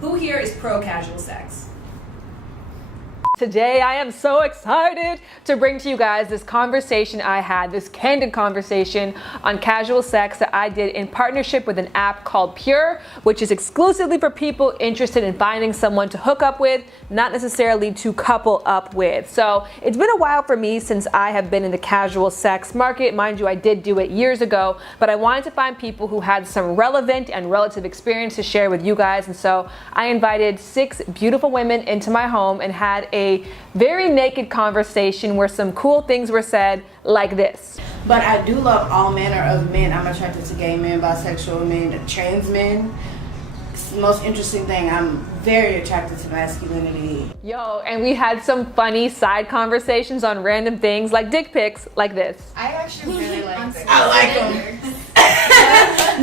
Who here is pro casual sex? Today, I am so excited to bring to you guys this conversation I had, this candid conversation on casual sex that I did in partnership with an app called Pure, which is exclusively for people interested in finding someone to hook up with, not necessarily to couple up with. So it's been a while for me since I have been in the casual sex market. Mind you, I did do it years ago, but I wanted to find people who had some relevant and relative experience to share with you guys. And so I invited 6 beautiful women into my home and had a very naked conversation where some cool things were said like this. But I do love all manner of men. I'm attracted to gay men, bisexual men, trans men. It's the most interesting thing. I'm very attracted to masculinity. Yo, and we had some funny side conversations on random things like dick pics like this. I actually really like this. I like them.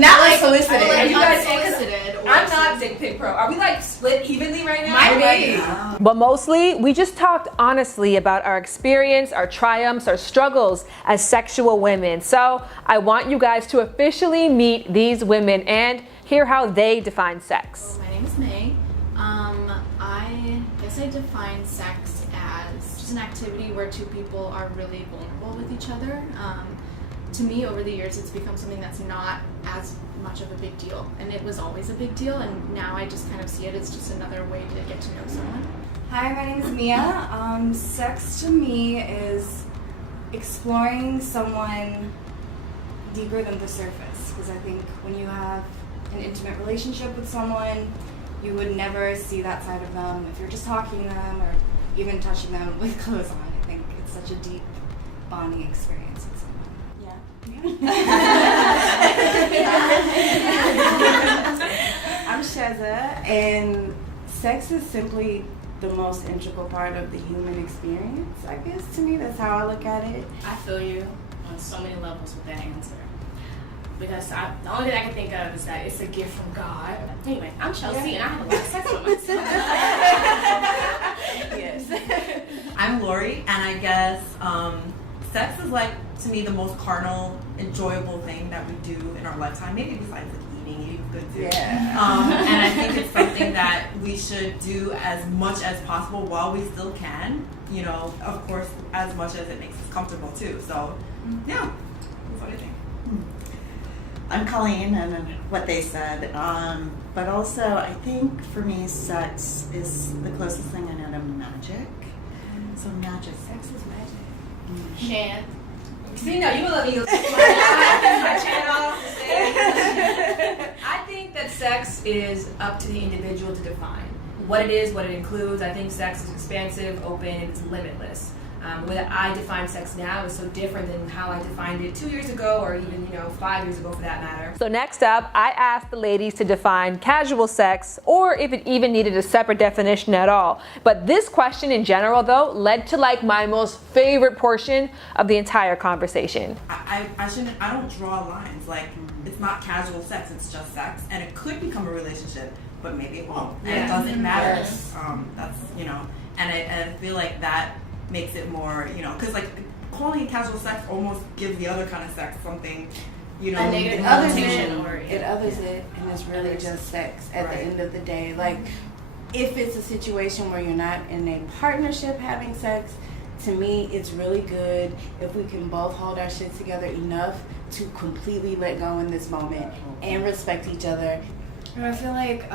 Not like solicited. Are you guys unsolicited? I'm not dick pic pro. Are we like split evenly right now? Might be. But mostly, we just talked honestly about our experience, our triumphs, our struggles as sexual women. So I want you guys to officially meet these women and hear how they define sex. My name is May. I guess I define sex as just an activity where two people are really vulnerable with each other. To me, over the years, it's become something that's not as much of a big deal, and it was always a big deal, and now I just kind of see it as just another way to get to know someone. Hi, my name is Mia. Sex to me is exploring someone deeper than the surface, because I think when you have an intimate relationship with someone, you would never see that side of them if you're just talking to them or even touching them with clothes on. I think it's such a deep bonding experience with someone. I'm Sheza, and sex is simply the most integral part of the human experience. I guess to me, that's how I look at it. I feel you on so many levels with that answer. Because the only thing I can think of is that it's a gift from God. Anyway, I'm Chelsea and I have a lot of sex with myself. Yes. I'm Lori, and I guess sex is like, to me, the most carnal, enjoyable thing that we do in our lifetime. Maybe besides like eating is good too. Yeah. And I think it's something that we should do as much as possible while we still can. You know, of course, as much as it makes us comfortable too. So, yeah. What do you think? I'm Colleen, and what they said, but also I think for me sex is the closest thing I know to magic. So magic. Sex is magic. Shan. See, no, you will let me go. My channel. I think that sex is up to the individual to define what it is, what it includes. I think sex is expansive, open, and it's limitless. The way that I define sex now is so different than how I defined it 2 years ago or even 5 years ago for that matter. So next up, I asked the ladies to define casual sex or if it even needed a separate definition at all. But this question in general though led to like my most favorite portion of the entire conversation. I don't draw lines. Like, it's not casual sex, it's just sex. And it could become a relationship, but maybe it won't. And it doesn't matter. That's, and I feel like that makes it more, because like calling it casual sex almost gives the other kind of sex something, a negative connotation, or it others it, and it's really just sex at the end of the day. Like, if it's a situation where you're not in a partnership having sex, to me, it's really good if we can both hold our shit together enough to completely let go in this moment and respect each other. I feel like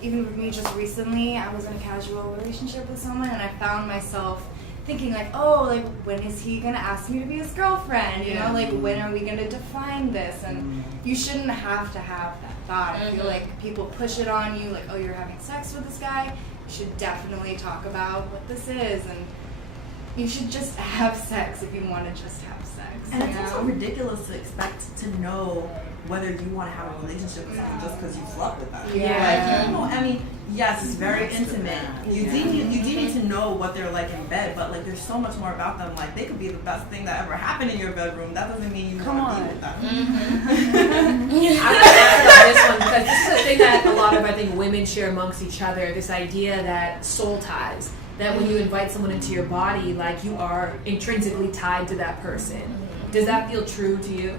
even with me just recently, I was in a casual relationship with someone and I found myself thinking like, oh, like when is he gonna ask me to be his girlfriend? You know, like when are we gonna define this? And you shouldn't have to have that thought. I feel like people push it on you, like, oh, you're having sex with this guy. You should definitely talk about what this is, and you should just have sex if you want to just have sex. And it's also ridiculous to expect to know whether you want to have a relationship with someone just because you slept with them. Yeah. Like, I mean, yes, it's very intimate. You do need to know what they're like in bed, but like there's so much more about them. Like they could be the best thing that ever happened in your bedroom. That doesn't mean you want to be with them. I'm going to ask about this one because this is a thing that a lot of, I think, women share amongst each other, this idea that soul ties. That when you invite someone into your body, like you are intrinsically tied to that person. Does that feel true to you?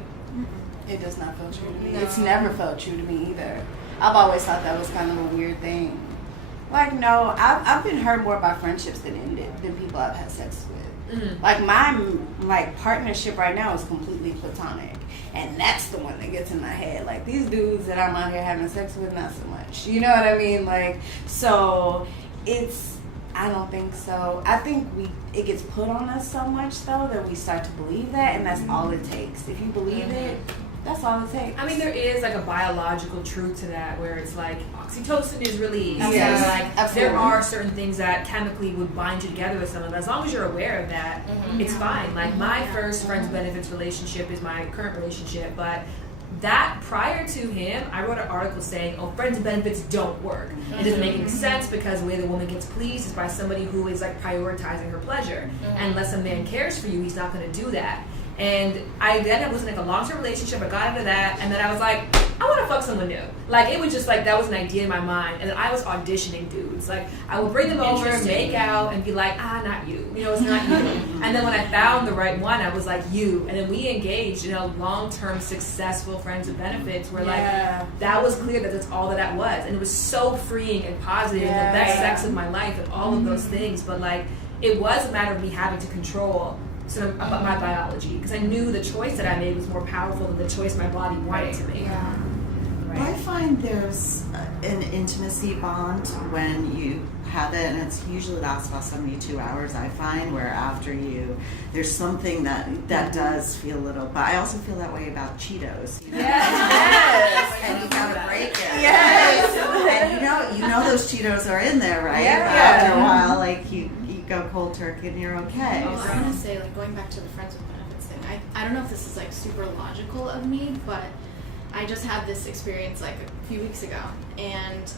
It does not feel true to me. No. It's never felt true to me either. I've always thought that was kind of a weird thing. Like, no, I've been hurt more by friendships that ended than people I've had sex with. Like, my partnership right now is completely platonic. And that's the one that gets in my head. Like, these dudes that I'm out here having sex with, not so much. You know what I mean? Like, so I don't think so. I think it gets put on us so much, though, that we start to believe that, and that's all it takes. If you believe it, that's all it takes. I mean, there is like a biological truth to that, where it's like oxytocin is released. Yes, Like absolutely. there are certain things that chemically would bind you together with someone. But as long as you're aware of that, it's fine. Like my first friends benefits relationship is my current relationship, but that prior to him, I wrote an article saying, "Oh, friends benefits don't work. It doesn't make any sense because the way the woman gets pleased is by somebody who is like prioritizing her pleasure. And unless a man cares for you, he's not going to do that." And I was in like a long-term relationship. I got into that, and then I was like, I want to fuck someone new. Like it was just like that was an idea in my mind, and then I was auditioning dudes. Like I would bring them over, make out, and be like, not you. You know, it's not you. And then when I found the right one, I was like, you. And then we engaged in a long-term, successful friends with benefits, where like that was clear that that's all that was, and it was so freeing and positive, and the best sex of my life, and all of those things. But like it was a matter of me having to control about my biology, because I knew the choice that I made was more powerful than the choice my body wanted to make. I find there's an intimacy bond when you have it, and it's usually lasts about 72 hours, I find, where after there's something that does feel a little, but I also feel that way about Cheetos. Yes. And you gotta break it. Yes. And you know those Cheetos are in there, right? Yeah. But after a while, like you go cold turkey and you're okay. I was gonna say, like, going back to the friends with benefits thing, I don't know if this is like super logical of me, but I just had this experience like a few weeks ago, and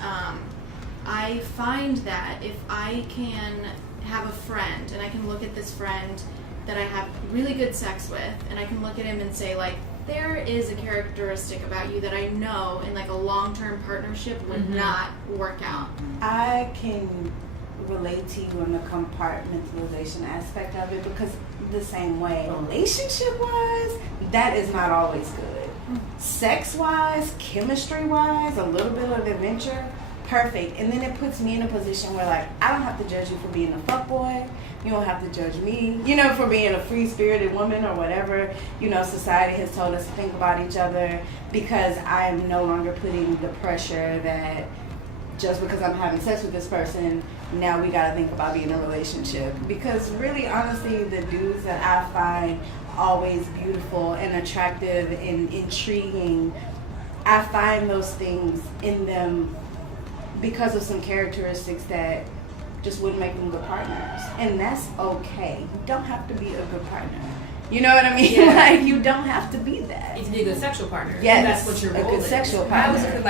I find that if I can have a friend and I can look at this friend that I have really good sex with, and I can look at him and say, like, there is a characteristic about you that I know in like a long-term partnership would not work out. I can relate to you on the compartmentalization aspect of it, because the same way relationship wise, that is not always good. Sex wise, chemistry wise, a little bit of adventure, perfect. And then it puts me in a position where like I don't have to judge you for being a fuckboy. You don't have to judge me, for being a free-spirited woman or whatever, society has told us to think about each other, because I am no longer putting the pressure that just because I'm having sex with this person, now we gotta think about being in a relationship. Because really, honestly, the dudes that I find always beautiful and attractive and intriguing, I find those things in them because of some characteristics that just wouldn't make them good partners. And that's okay. You don't have to be a good partner. You know what I mean? Yeah. Like, you don't have to be that. You have to be a good sexual partner. Yes, And that's what your a role good is. sexual I was partner.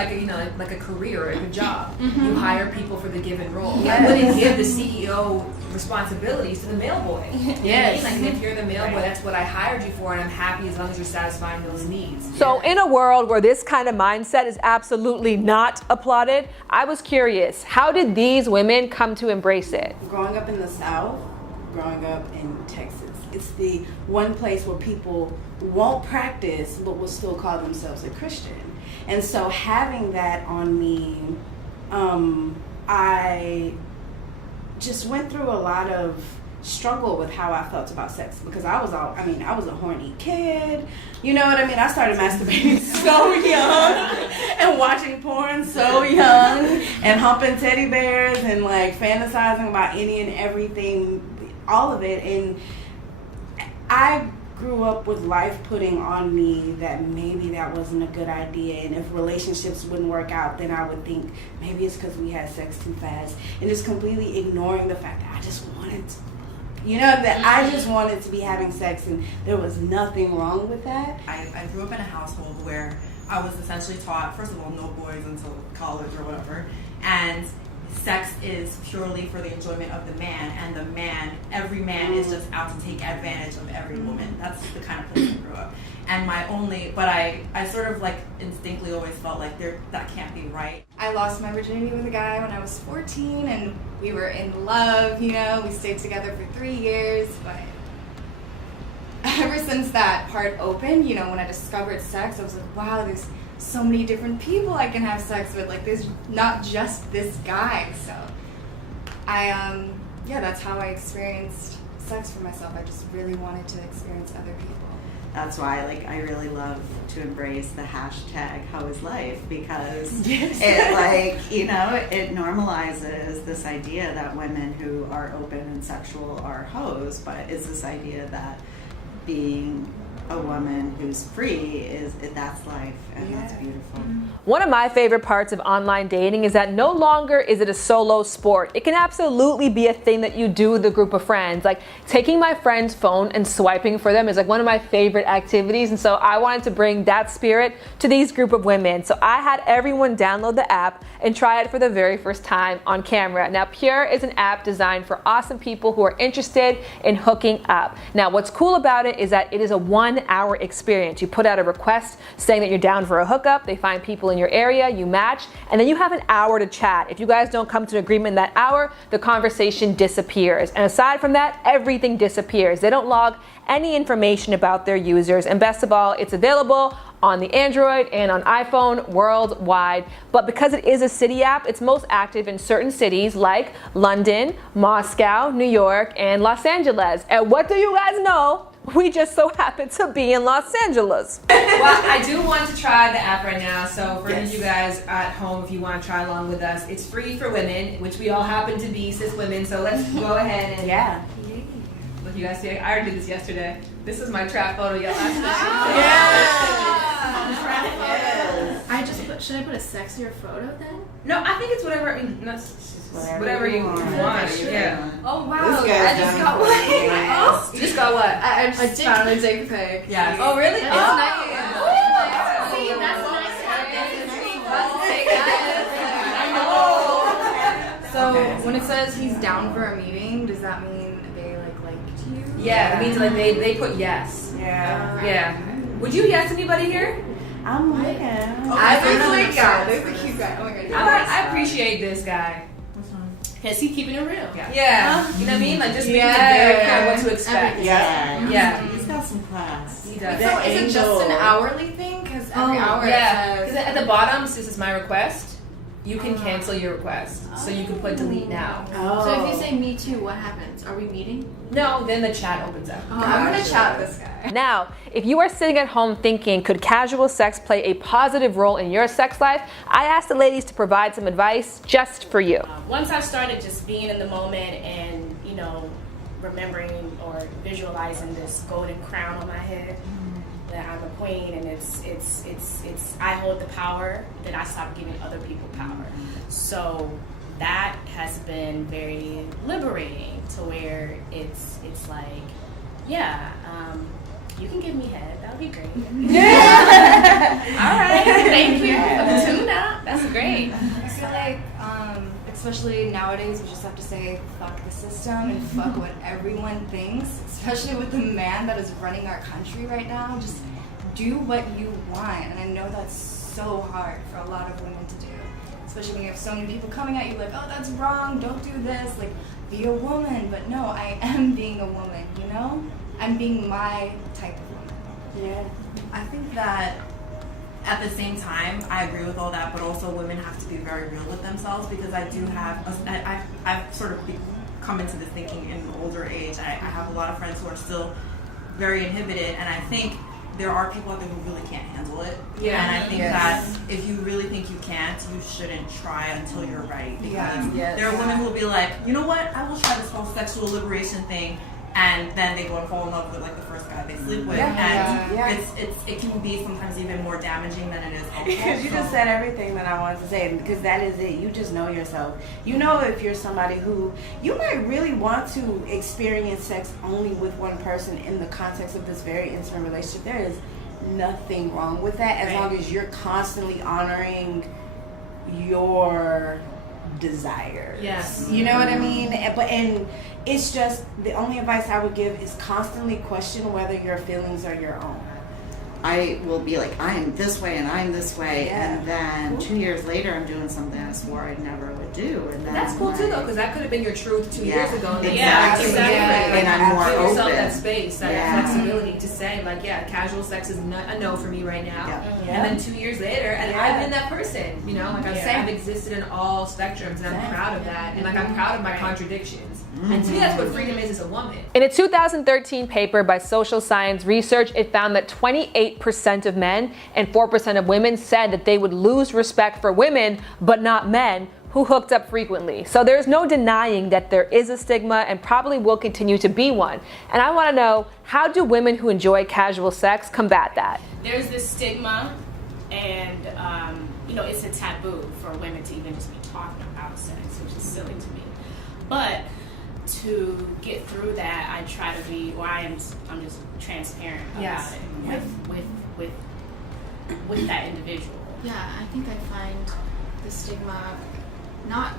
like a career or a good job. You hire people for the given role. Yes. I wouldn't give the CEO responsibilities to the mail boy. You know what I Yes. mean? Like, if you're the mail boy, that's what I hired you for, and I'm happy as long as you're satisfying those needs. So in a world where this kind of mindset is absolutely not applauded, I was curious, how did these women come to embrace it? Growing up in the South, growing up in Texas, it's the one place where people won't practice but will still call themselves a Christian. And so having that on me, I just went through a lot of struggle with how I felt about sex, because I was a horny kid. You know what I mean? I started masturbating so young and watching porn so young and humping teddy bears and like fantasizing about any and everything, all of it. And I grew up with life putting on me that maybe that wasn't a good idea, and if relationships wouldn't work out, then I would think maybe it's because we had sex too fast, and just completely ignoring the fact that I just wanted to, I just wanted to be having sex, and there was nothing wrong with that. I grew up in a household where I was essentially taught, first of all, no boys until college or whatever, and sex is purely for the enjoyment of the man, and every man is just out to take advantage of every woman. That's the kind of place I grew up. And I sort of like instinctively always felt like that can't be right. I lost my virginity with a guy when I was 14, and we were in love, we stayed together for 3 years, but ever since that part opened, when I discovered sex, I was like, wow, there's so many different people I can have sex with. Like, there's not just this guy. So that's how I experienced sex for myself. I just really wanted to experience other people. That's why, like, I really love to embrace the hashtag How Is Life, because it, like, you know, it normalizes this idea that women who are open and sexual are hoes, but it's this idea that being a woman who's free that's life, and that's beautiful. One of my favorite parts of online dating is that no longer is it a solo sport. It can absolutely be a thing that you do with a group of friends. Like, taking my friend's phone and swiping for them is like one of my favorite activities, and so I wanted to bring that spirit to these group of women. So I had everyone download the app and try it for the very first time on camera. Now, Pure is an app designed for awesome people who are interested in hooking up. Now, what's cool about it is that it is a 1-hour experience. You put out a request saying that you're down for a hookup, they find people in your area, you match, and then you have an hour to chat. If you guys don't come to an agreement in that hour, the conversation disappears. And aside from that, everything disappears. They don't log any information about their users, and best of all, it's available on the Android and on iPhone worldwide. But because it is a city app, it's most active in certain cities like London, Moscow, New York, and Los Angeles. And what do you guys know? We just so happen to be in Los Angeles. Well, I do want to try the app right now, so for you guys at home, if you want to try along with us, it's free for women, which we all happen to be cis women, so let's go ahead and look, you guys see, I already did this yesterday. This is my trap photo last Should I put a sexier photo then? No, I think it's whatever, I mean, whatever you want. Yeah. Oh wow! I just got one. Oh, you just got what? I just found a dick pic. Yeah. Oh really? That's nice. See, that's nice. So when it says he's down for a meeting, does that mean they liked you? Yeah, it means like they put yes. Yeah. Yeah. Would you yes anybody here? I'm looking. There's a cute guy. Oh my god. I appreciate this guy. Because he's keeping it real. Yeah. You know what I mean? Like just being very clear what to expect. Yeah. He's got some class. He does. So is it just an hourly thing? Because every hour Yeah. it Because says. at the bottom, this is my request. You can cancel your request, so you can put delete now. So if you say me too, what happens? Are we meeting? No, then the chat opens up. I'm gonna chat with this guy. Now, if you are sitting at home thinking, could casual sex play a positive role in your sex life? I asked the ladies to provide some advice just for you. Once I started just being in the moment and, you know, remembering or visualizing this golden crown on my head, that I'm a queen and it's I hold the power, then I stopped giving other people power. So that has been very liberating to where it's like, you can give me head, that would be great. All right, thank you for the tune-up, that's great. I feel like, especially nowadays, we just have to say fuck the system and fuck what everyone thinks, especially with the man that is running our country right now. Just do what you want, and I know that's so hard for a lot of women to do, especially when you have so many people coming at you like, oh, that's wrong, don't do this, like, be a woman. But no, I am being a woman, you know? I'm being my type of woman. Yeah. I think that at the same time, I agree with all that, but also women have to be very real with themselves, because I do have, I've sort of come into this thinking in an older age. I have a lot of friends who are still very inhibited, and I think there are people out there who really can't handle it. Yeah. And I think that if you really think you can't, you shouldn't try until you're ready. Because there are women who will be like, you know what, I will try this whole sexual liberation thing, and then they go and fall in love with like the first guy they sleep with. It can be sometimes even more damaging than it is helpful. Because you just said everything that I wanted to say, because that is it. You just know yourself. You know if you're somebody who you might really want to experience sex only with one person in the context of this very intimate relationship. There is nothing wrong with that, as long as you're constantly honoring your desires. Yes. You know what I mean? And it's just, the only advice I would give is constantly question whether your feelings are your own. I will be like, I am this way and I'm this way, and then 2 years later, I'm doing something I swore I never would do. And then That's cool too, though, because that could have been your truth 2 years ago. And Exactly. And I'm more give yourself open. that space, that flexibility to say, like, casual sex is a no for me right now. And then 2 years later, and I've been that person, you know, like I've existed in all spectrums, and I'm proud of that, and like I'm proud of my contradictions. And to me, that's what freedom is as a woman. In a 2013 paper by Social Science Research, it found that 28% of men and 4% of women said that they would lose respect for women, but not men, who hooked up frequently. So there's no denying that there is a stigma and probably will continue to be one. And I want to know, how do women who enjoy casual sex combat that? There's this stigma, and you know, it's a taboo for women to even just be talking about sex, which is silly to me. But to get through that, I try to be, I'm just transparent about it with that individual. Yeah, I think I find the stigma not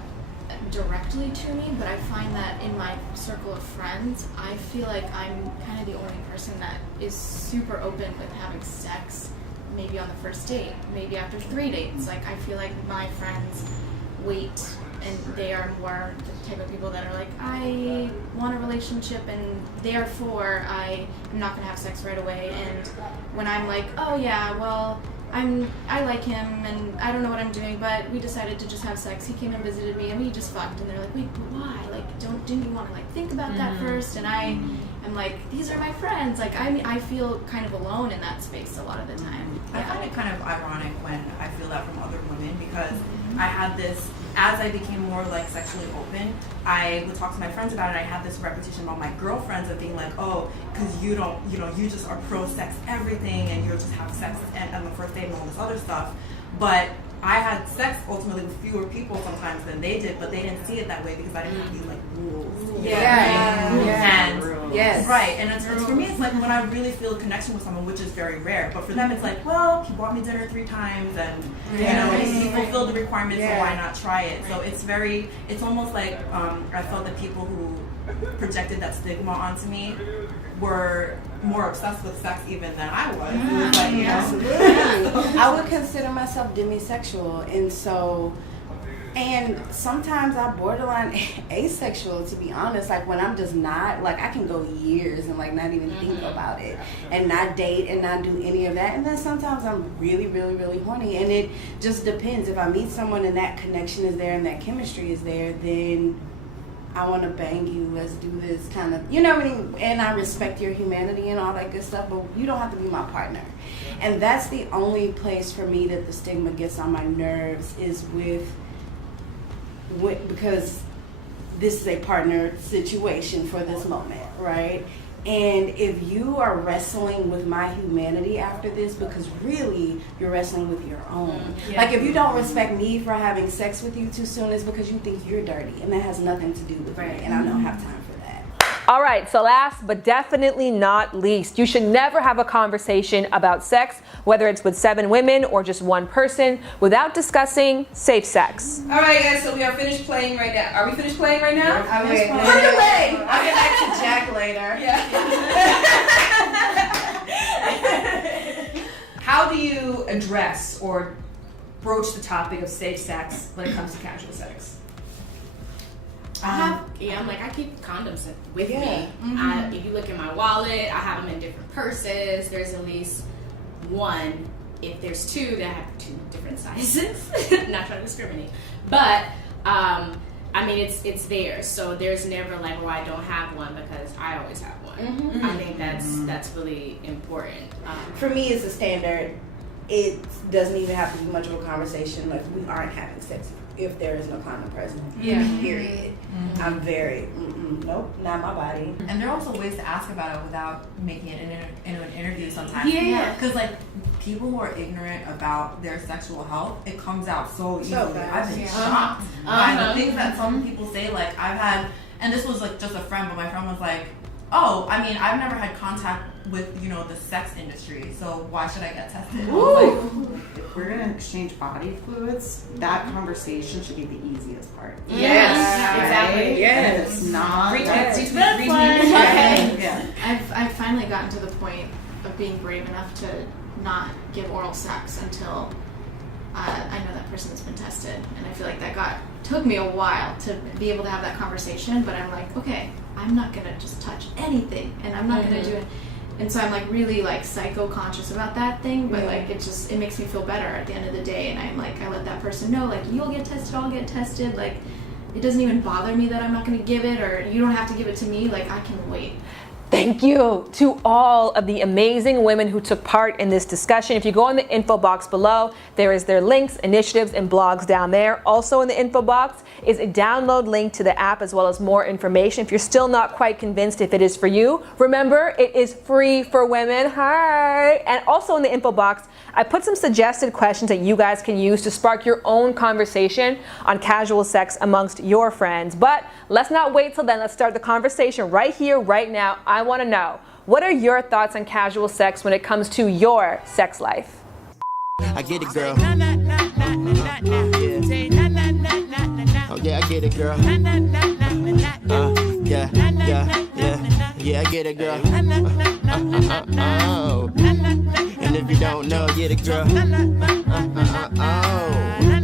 directly to me, but I find that in my circle of friends, I feel like I'm kind of the only person that is super open with having sex, maybe on the first date, maybe after 3 dates. Like, I feel like my friends wait, and they are more the type of people that are like, I want a relationship, and therefore I am not gonna have sex right away. And when I'm like, oh yeah, well, I like him and I don't know what I'm doing, but we decided to just have sex. He came and visited me and we just fucked. And they're like, wait, but why? Like, didn't you want to like think about that first? And I am like, these are my friends. Like, I feel kind of alone in that space a lot of the time. I find it kind of ironic when I feel that from other women, because I had this, as I became more like sexually open, I would talk to my friends about it. I had this reputation about my girlfriends of being like, oh, because you don't, you know, you just are pro sex everything, and you'll just have sex on the first date and all this other stuff. But I had sex ultimately with fewer people sometimes than they did, but they didn't see it that way because I didn't have these like rules. Right. And it's for me, it's like when I really feel a connection with someone, which is very rare. But for them, it's like, well, he bought me dinner 3 times, and you know, he fulfilled the requirements, so why not try it? So it's almost like I felt that people who projected that stigma onto me were more obsessed with sex even than I was. It was like, you know, Absolutely. I would consider myself demisexual, and sometimes I'm borderline asexual, to be honest. Like, when I'm just not, like, I can go years and like not even think about it, and not date and not do any of that. And then sometimes I'm really, really, really horny, and it just depends. If I meet someone and that connection is there and that chemistry is there, then I want to bang you, let's do this kind of, you know what I mean? And I respect your humanity and all that good stuff, but you don't have to be my partner. And that's the only place for me that the stigma gets on my nerves, is because this is a partner situation for this moment, right? And if you are wrestling with my humanity after this, because really you're wrestling with your own. Like, if you don't respect me for having sex with you too soon, it's because you think you're dirty, and that has nothing to do with me, and I don't have time for that. All right, so last but definitely not least, you should never have a conversation about sex, whether it's with 7 women or just one person, without discussing safe sex. All right, guys, so we are finished playing right now. Are we finished playing right now? Put it away. I'll get back to Jack later. How do you address or broach the topic of safe sex when it comes to casual sex? I keep condoms with me. If you look in my wallet, I have them in different purses. There's at least one. If there's 2, that have 2 different sizes. Not trying to discriminate, but I mean, it's there. So there's never like, oh, I don't have one, because I always have one. I think that's really important. For me, it's a standard. It doesn't even have to be much of a conversation. Like, we aren't having sex if there is no condom present. Period. I'm very, nope, not my body. and there are also ways to ask about it without making it into an interview sometimes. Because like people who are ignorant about their sexual health, it comes out so easily. I've been shocked by the things that some people say. Like, I've had, and this was like just a friend, but my friend was like, oh, I mean, I've never had contact with, you know, the sex industry, so why should I get tested? If we're gonna exchange body fluids, that conversation should be the easiest part. Exactly. And it's not. I've finally gotten to the point of being brave enough to not give oral sex until I know that person has been tested. And I feel like that took me a while to be able to have that conversation, but I'm like, okay, I'm not gonna just touch anything, and I'm not gonna do it. And so I'm like really like psycho conscious about that thing, but like it makes me feel better at the end of the day. And I'm like, I let that person know, like, you'll get tested, I'll get tested. Like, it doesn't even bother me that I'm not gonna give it, or you don't have to give it to me. Like, I can wait. Thank you to all of the amazing women who took part in this discussion. If you go in the info box below, there is their links, initiatives, and blogs down there. Also in the info box is a download link to the app as well as more information. If you're still not quite convinced if it is for you, remember, it is free for women. Hi! And also in the info box, I put some suggested questions that you guys can use to spark your own conversation on casual sex amongst your friends. But let's not wait till then. Let's start the conversation right here, right now. I want to know, what are your thoughts on casual sex when it comes to your sex life? I get it, girl. Oh yeah, I get it, girl. Yeah, I get it, girl. Oh. And if you don't know, get it, girl. Oh.